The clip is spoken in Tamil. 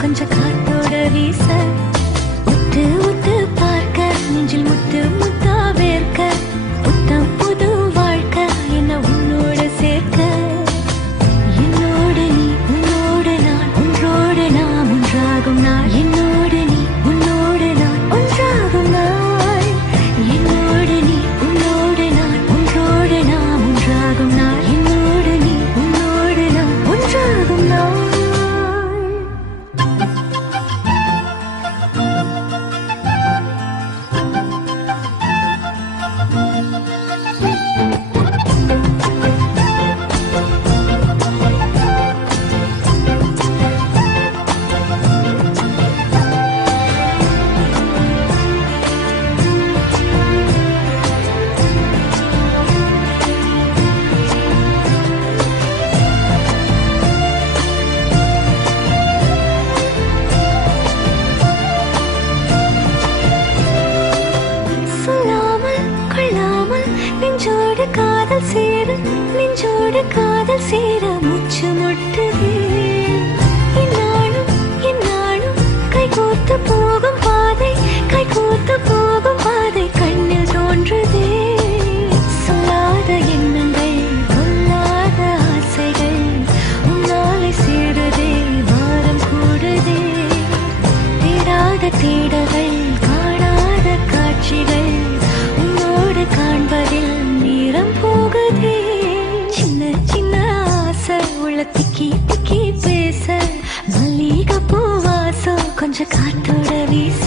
கொஞ்சம் காத்தோட வீச உத்து உத்து பார்க்க நெஞ்சில் முத்து முத்தா வேர்க்க புத்தம் புது வாழ்க்கை என்ன உன்னோட சேர்க்க என்னோடு நீ உன்னோடு நான் ஒன்றோடு நாம் ஒன்றாகும் நாள் என்னோடு நீ உன்னோடு நான் ஒன்றாகும் நாள் என்னோடு நீ உன்னோடு நான் ஒன்றோடு நாம் ஒன்றாகும் நாள் என்னோடு நீ உன்னோடு நான் ஒன்றாகும் நாள். நெஞ்சோடு காதல் சேர மூச்சு முட்டுதே என்னாலும் கைகோர்த்து போகும் பாதை கண்ணில் தோன்றுதே சொல்லாத எண்ணங்கள் கொல்லாத ஆசைகள் உன்னாலே சேருதே வாரம் கூடுதே தேடாத தேடகள் காணாத காட்சிகள் உன்னோடு காண்பதில் நேரம் போகுதே திக்கி திக்கி பேச மல்லிகை பூ வாசம் கொஞ்சம் காத்தோட வீச